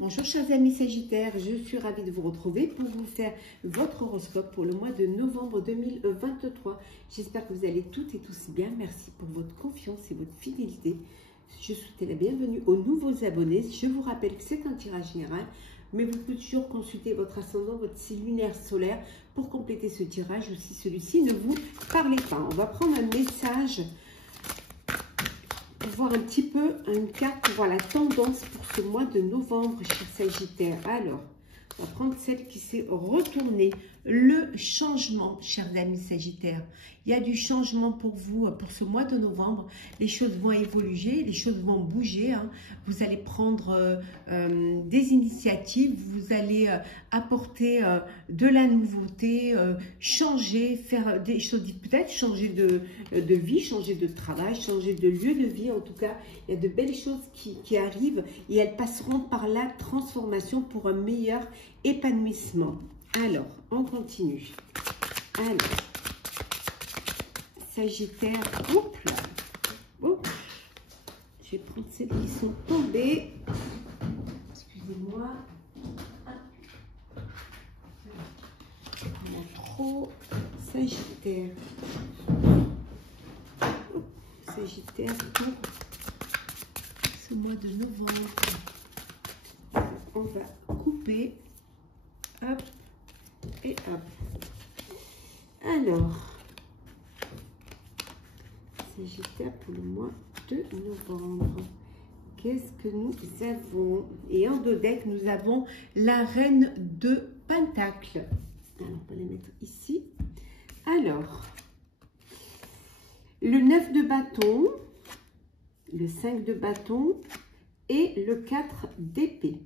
Bonjour chers amis Sagittaires, je suis ravie de vous retrouver pour vous faire votre horoscope pour le mois de novembre 2023. J'espère que vous allez toutes et tous bien. Merci pour votre confiance et votre fidélité. Je souhaite la bienvenue aux nouveaux abonnés. Je vous rappelle que c'est un tirage général, mais vous pouvez toujours consulter votre ascendant, votre signe lunaire solaire pour compléter ce tirage ou si celui-ci ne vous parle pas. On va prendre un message pour voir un petit peu une carte pour voir la tendance pour ce mois de novembre, chers Sagittaires. Alors, on va prendre celle qui s'est retournée. Le changement, chers amis Sagittaires. Il y a du changement pour vous pour ce mois de novembre. Les choses vont évoluer, les choses vont bouger. Hein. Vous allez prendre des initiatives, vous allez apporter de la nouveauté, changer, faire des choses, peut-être changer de vie, changer de travail, changer de lieu de vie. En tout cas, il y a de belles choses qui arrivent et elles passeront par la transformation pour un meilleur épanouissement. Alors, on continue. Alors, Sagittaire, hop là. Bon, je vais prendre celles qui sont tombées. Excusez-moi. Il y en a trop. Sagittaire. Sagittaire pour ce mois de novembre. On va couper. Hop. Et hop. Alors, Sagittaire pour le mois de novembre. Qu'est-ce que nous avons? Et en dos deck, nous avons la reine de Pentacle. Alors, on va les mettre ici. Alors, le 9 de bâton, le 5 de bâton et le 4 d'épée.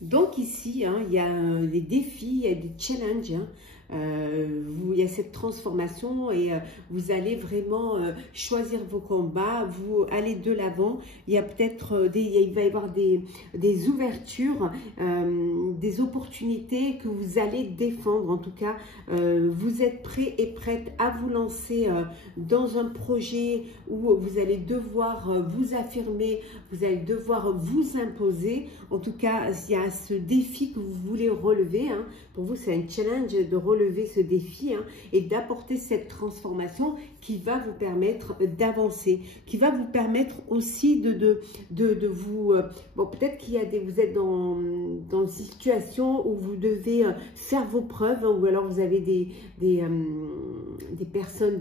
Donc ici, hein, il y a des défis, il y a des challenges, hein. Il y a cette transformation et vous allez vraiment choisir vos combats, vous allez de l'avant. Il y a peut-être il va y avoir des ouvertures, des opportunités que vous allez défendre. En tout cas, vous êtes prêts et prêtes à vous lancer dans un projet où vous allez devoir vous affirmer, vous allez devoir vous imposer. En tout cas, il y a ce défi que vous voulez relever, hein. Pour vous, c'est un challenge de relever ce défi, hein, et d'apporter cette transformation qui va vous permettre d'avancer, qui va vous permettre aussi de vous... bon, peut-être qu'il y a vous êtes dans une situation où vous devez faire vos preuves, hein, ou alors vous avez des personnes,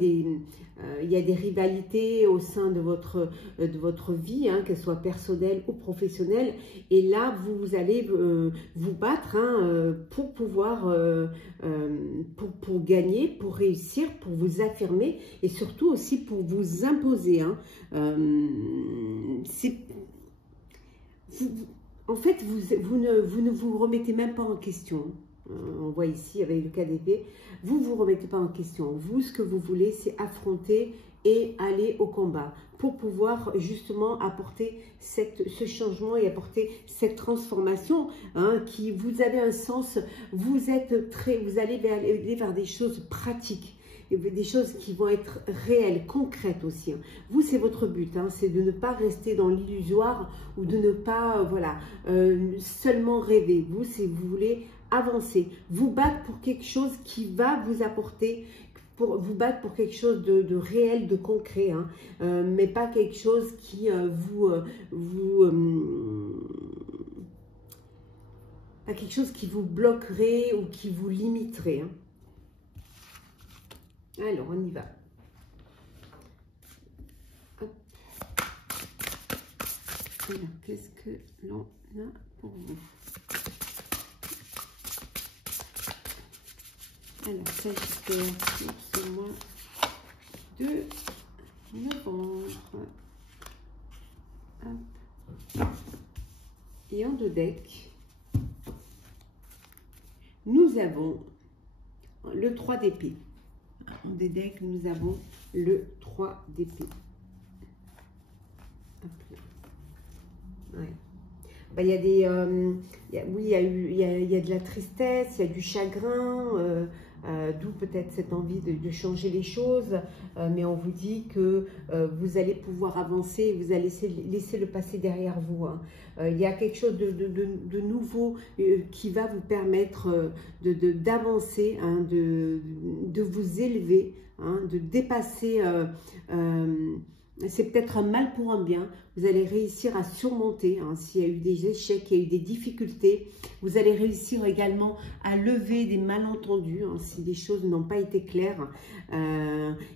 il y a des rivalités au sein de votre vie, hein, qu'elle soit personnelle ou professionnelle. Et là, vous allez vous battre, hein, pour pouvoir, pour gagner, pour réussir, pour vous affirmer et surtout aussi pour vous imposer. Hein. En fait, vous ne vous remettez même pas en question. On voit ici avec le cas d'épée, vous ne vous remettez pas en question. Vous, ce que vous voulez, c'est affronter et aller au combat pour pouvoir justement apporter ce changement et apporter cette transformation, hein, qui vous avez un sens, vous allez aller vers des choses pratiques. Des choses qui vont être réelles, concrètes aussi. Hein. Vous, c'est votre but, hein, c'est de ne pas rester dans l'illusoire ou de ne pas, voilà, seulement rêver. Vous, vous voulez avancer, vous battre pour quelque chose qui va vous apporter, pour vous battre pour quelque chose de réel, de concret, hein, mais pas quelque chose qui pas quelque chose qui vous bloquerait ou qui vous limiterait. Hein. Alors, on y va. Hop. Alors, qu'est-ce que l'on a pour vous? Alors, Sagittaire pour ce mois de novembre. Hop. Et en deux decks, nous avons le 3 d'épée. En deux decks, nous avons le 3 d'épée. Ouais. Ben, il y a des, oui, il y a de la tristesse, il y a du chagrin. D'où peut-être cette envie de changer les choses, mais on vous dit que vous allez pouvoir avancer, vous allez laisser le passé derrière vous. Hein. Il y a quelque chose de nouveau qui va vous permettre d'avancer, hein, de vous élever, hein, de dépasser. C'est peut-être un mal pour un bien. Vous allez réussir à surmonter, hein, s'il y a eu des échecs, il y a eu des difficultés. Vous allez réussir également à lever des malentendus, hein, si les choses n'ont pas été claires.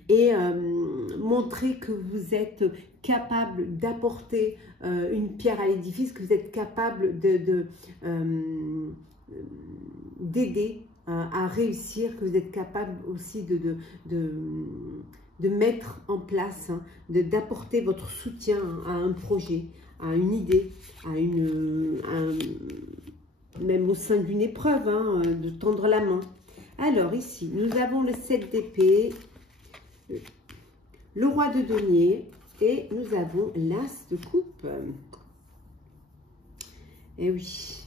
Et montrer que vous êtes capable d'apporter une pierre à l'édifice, que vous êtes capable d'aider à réussir, que vous êtes capable aussi de mettre en place, hein, d'apporter votre soutien à un projet, à une idée, même au sein d'une épreuve, hein, de tendre la main. Alors ici, nous avons le 7 d'épée, le roi de denier et nous avons l'as de coupe. Et oui.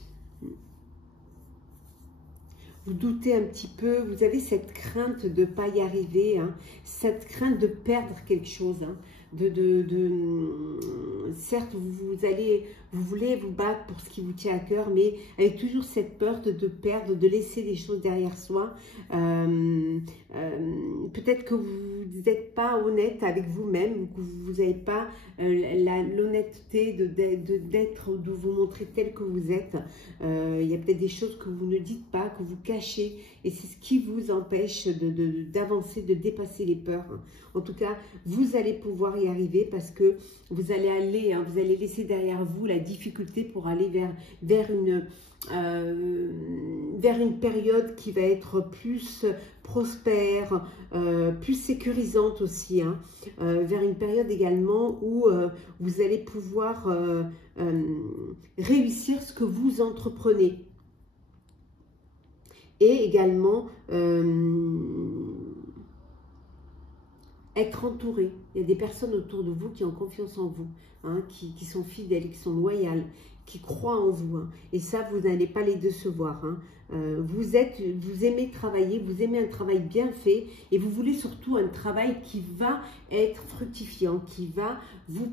Vous doutez un petit peu, vous avez cette crainte de ne pas y arriver, hein, cette crainte de perdre quelque chose. Hein, certes, vous voulez vous battre pour ce qui vous tient à cœur, mais avec toujours cette peur de perdre, de laisser des choses derrière soi. Peut-être que vous n'êtes pas honnête avec vous-même, ou que vous n'avez pas l'honnêteté de vous montrer tel que vous êtes. Il y a peut-être des choses que vous ne dites pas, que vous cachez, et c'est ce qui vous empêche d'avancer, de dépasser les peurs. En tout cas, vous allez pouvoir y arriver parce que vous allez aller, hein, vous allez laisser derrière vous la difficulté pour aller vers une période qui va être plus prospère, plus sécurisante aussi, hein, vers une période également où vous allez pouvoir réussir ce que vous entreprenez. Et également être entouré. Il y a des personnes autour de vous qui ont confiance en vous, hein, qui sont fidèles, qui sont loyales, qui croient en vous. Hein. Et ça, vous n'allez pas les décevoir. Hein. Vous aimez travailler, vous aimez un travail bien fait et vous voulez surtout un travail qui va être fructifiant, qui va vous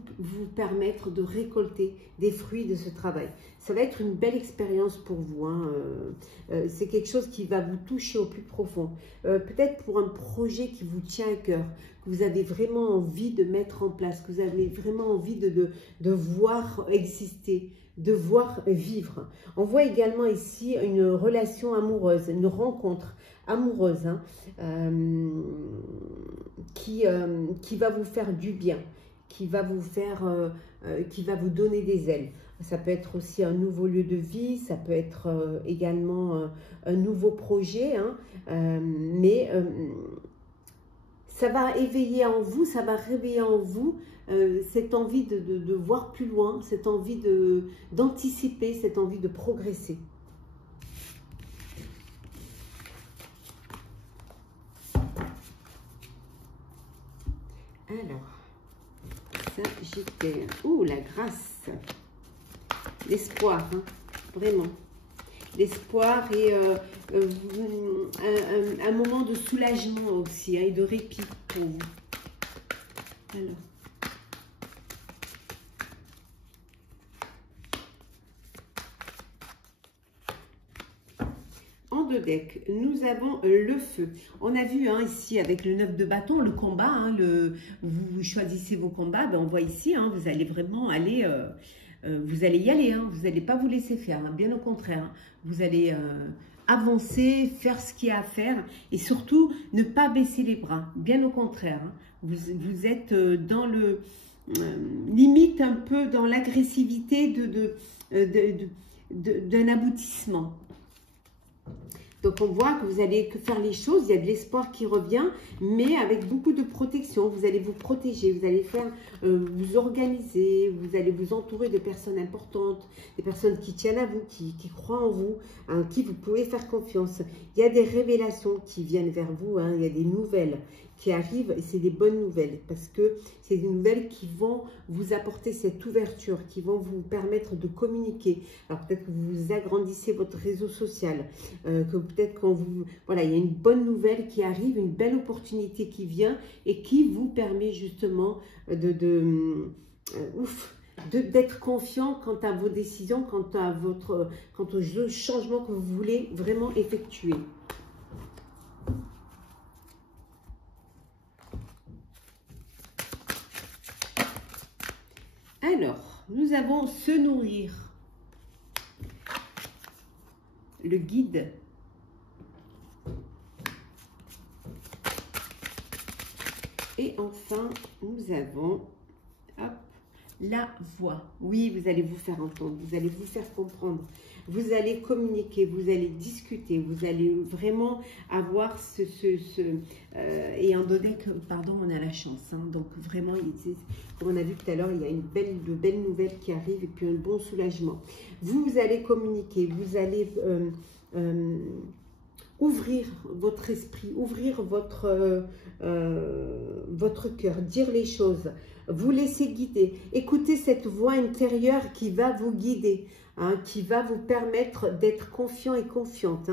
permettre de récolter des fruits de ce travail. Ça va être une belle expérience pour vous. Hein. C'est quelque chose qui va vous toucher au plus profond. Peut-être pour un projet qui vous tient à cœur, que vous avez vraiment envie de mettre en place, que vous avez vraiment envie de voir exister, de voir vivre. On voit également ici une relation amoureuse, une rencontre amoureuse, hein, qui va vous faire du bien, qui va vous donner des ailes. Ça peut être aussi un nouveau lieu de vie, ça peut être également un nouveau projet, hein, mais ça va éveiller en vous, ça va réveiller en vous cette envie de voir plus loin, cette envie d'anticiper, cette envie de progresser. Alors, ça j'étais... Ouh, la grâce, l'espoir, hein, vraiment. L'espoir et un moment de soulagement aussi, hein, et de répit pour vous. Alors. En deux decks, nous avons le feu. On a vu, hein, ici avec le 9 de bâton, le combat. Hein, vous choisissez vos combats. Ben, on voit ici, hein, vous allez vraiment aller... vous allez y aller, hein, vous n'allez pas vous laisser faire, hein, bien au contraire. Hein, vous allez avancer, faire ce qu'il y a à faire et surtout ne pas baisser les bras, bien au contraire. Hein, vous êtes dans le... limite un peu dans l'agressivité d'un aboutissement. Donc, on voit que vous allez faire les choses, il y a de l'espoir qui revient, mais avec beaucoup de protection. Vous allez vous protéger, vous allez vous organiser, vous allez vous entourer de personnes importantes, des personnes qui tiennent à vous, qui croient en vous, en qui vous pouvez faire confiance. Il y a des révélations qui viennent vers vous, hein, il y a des nouvelles qui arrivent, et c'est des bonnes nouvelles, parce que c'est des nouvelles qui vont vous apporter cette ouverture, qui vont vous permettre de communiquer. Alors peut-être que vous agrandissez votre réseau social, que peut-être quand vous... Voilà, il y a une bonne nouvelle qui arrive, une belle opportunité qui vient, et qui vous permet justement d'être confiant quant à vos décisions, quant au changement que vous voulez vraiment effectuer. Alors, nous avons se nourrir, le guide. Et enfin, nous avons hop, la voix. Oui, vous allez vous faire entendre, vous allez vous faire comprendre, vous allez communiquer, vous allez discuter, vous allez vraiment avoir étant donné que, pardon, on a la chance, hein, donc vraiment, comme on a vu tout à l'heure, il y a de belles nouvelles qui arrivent et puis un bon soulagement. Vous allez communiquer, vous allez ouvrir votre esprit, ouvrir votre cœur, dire les choses, vous laisser guider. Écoutez cette voix intérieure qui va vous guider, hein, qui va vous permettre d'être confiant et confiante,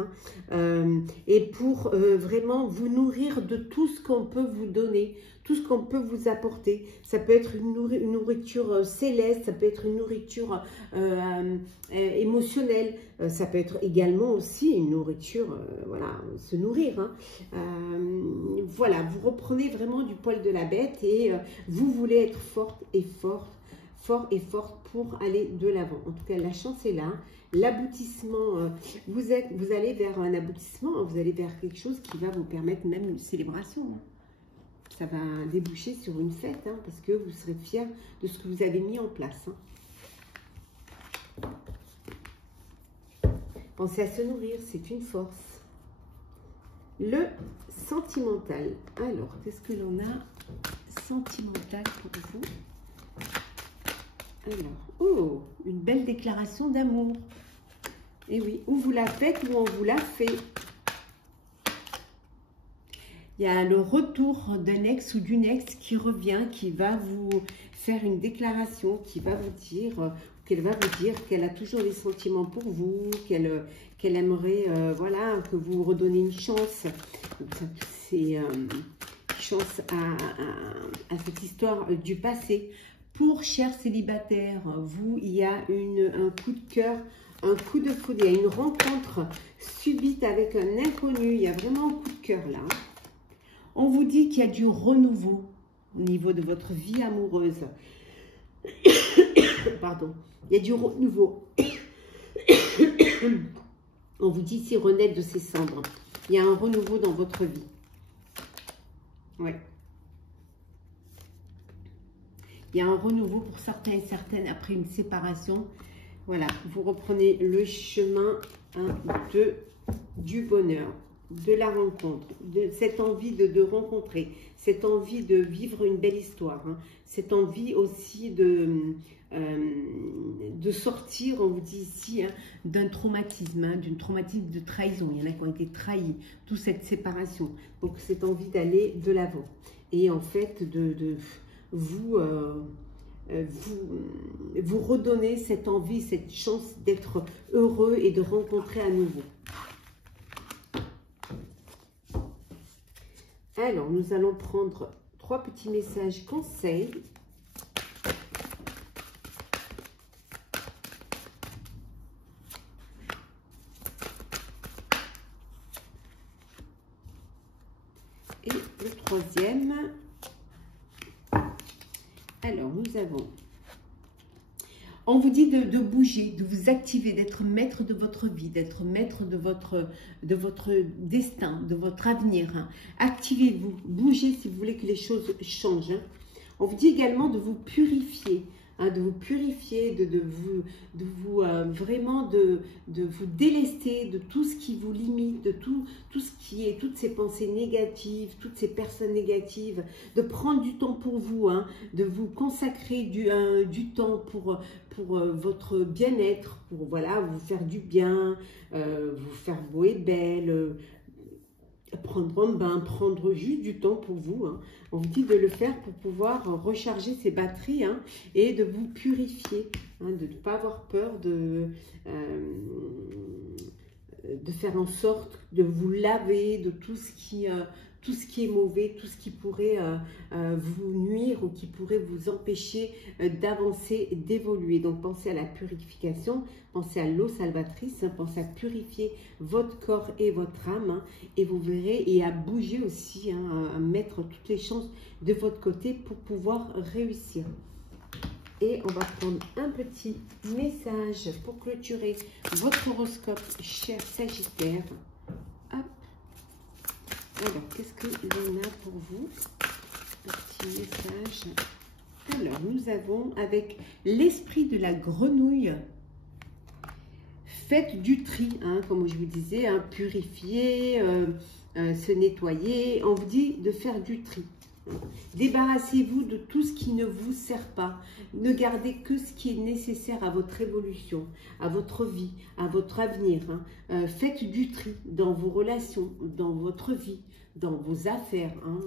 hein, et pour vraiment vous nourrir de tout ce qu'on peut vous donner, tout ce qu'on peut vous apporter. Ça peut être une nourriture céleste, ça peut être une nourriture émotionnelle, ça peut être également aussi une nourriture, voilà, se nourrir, hein. Voilà, vous reprenez vraiment du poil de la bête et vous voulez être forte et forte, fort et forte pour aller de l'avant. En tout cas, la chance est là. L'aboutissement, vous allez vers un aboutissement, hein, vous allez vers quelque chose qui va vous permettre même une célébration, hein. Ça va déboucher sur une fête, hein, parce que vous serez fiers de ce que vous avez mis en place, hein. Pensez à se nourrir, c'est une force. Le sentimental. Alors, qu'est-ce que l'on a sentimental pour vous? Alors, oh, une belle déclaration d'amour. Et oui, ou vous la faites ou on vous la fait. Il y a le retour d'un ex ou d'une ex qui revient, qui va vous faire une déclaration, qui va vous dire, qu'elle va vous dire qu'elle a toujours des sentiments pour vous, qu'elle aimerait, voilà, que vous redonnez une chance. C'est chance à cette histoire du passé. Pour chers célibataires, vous, il y a un coup de cœur, un coup de foudre, il y a une rencontre subite avec un inconnu, il y a vraiment un coup de cœur là. On vous dit qu'il y a du renouveau au niveau de votre vie amoureuse. Pardon. Il y a du renouveau. On vous dit ici renaître de ses cendres. Il y a un renouveau dans votre vie. Ouais. Il y a un renouveau pour certains et certaines après une séparation. Voilà. Vous reprenez le chemin du bonheur, de la rencontre, de cette envie de rencontrer, cette envie de vivre une belle histoire, hein, cette envie aussi de sortir, on vous dit ici, hein, d'un traumatisme, hein, d'une traumatisme de trahison. Il y en a qui ont été trahis, toute cette séparation. Donc, cette envie d'aller de l'avant. Et en fait, vous redonner cette envie, cette chance d'être heureux et de rencontrer à nouveau. Alors, nous allons prendre 3 petits messages conseils. Et le troisième. Alors, nous avons... On vous dit de bouger, de vous activer, d'être maître de votre vie, d'être maître de votre destin, de votre avenir, hein. Activez-vous, bougez si vous voulez que les choses changent, hein. On vous dit également de vous purifier, hein, de vous purifier, vraiment de vous délester de tout ce qui vous limite, de tout ce qui est, toutes ces pensées négatives, toutes ces personnes négatives, de prendre du temps pour vous, hein, de vous consacrer du temps pour votre bien-être, pour voilà, vous faire du bien, vous faire beau et belle, prendre un bain, prendre juste du temps pour vous. Hein. On vous dit de le faire pour pouvoir recharger ces batteries hein, et de vous purifier, hein, de ne pas avoir peur de faire en sorte de vous laver de tout ce qui est mauvais, tout ce qui pourrait vous nuire ou qui pourrait vous empêcher d'avancer, d'évoluer. Donc pensez à la purification, pensez à l'eau salvatrice, hein, pensez à purifier votre corps et votre âme hein, et vous verrez, et à bouger aussi, hein, à mettre toutes les chances de votre côté pour pouvoir réussir. Et on va prendre un petit message pour clôturer votre horoscope, cher Sagittaire. Hop. Alors, qu'est-ce qu'il y en a pour vous? Un petit message. Alors, nous avons avec l'esprit de la grenouille. Faites du tri, hein, comme je vous disais, hein, purifier, se nettoyer. On vous dit de faire du tri. Débarrassez-vous de tout ce qui ne vous sert pas. Ne gardez que ce qui est nécessaire à votre évolution, à votre vie, à votre avenir. Hein. Faites du tri dans vos relations, dans votre vie, dans vos affaires, hein,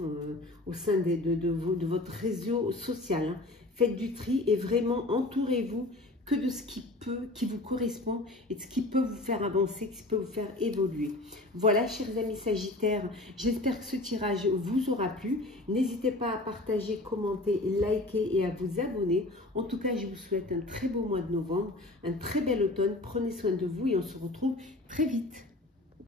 au sein de votre réseau social. Hein. Faites du tri et vraiment entourez-vous que de ce qui vous correspond et de ce qui peut vous faire avancer, qui peut vous faire évoluer. Voilà, chers amis Sagittaires, j'espère que ce tirage vous aura plu. N'hésitez pas à partager, commenter, liker et à vous abonner. En tout cas, je vous souhaite un très beau mois de novembre, un très bel automne. Prenez soin de vous et on se retrouve très vite.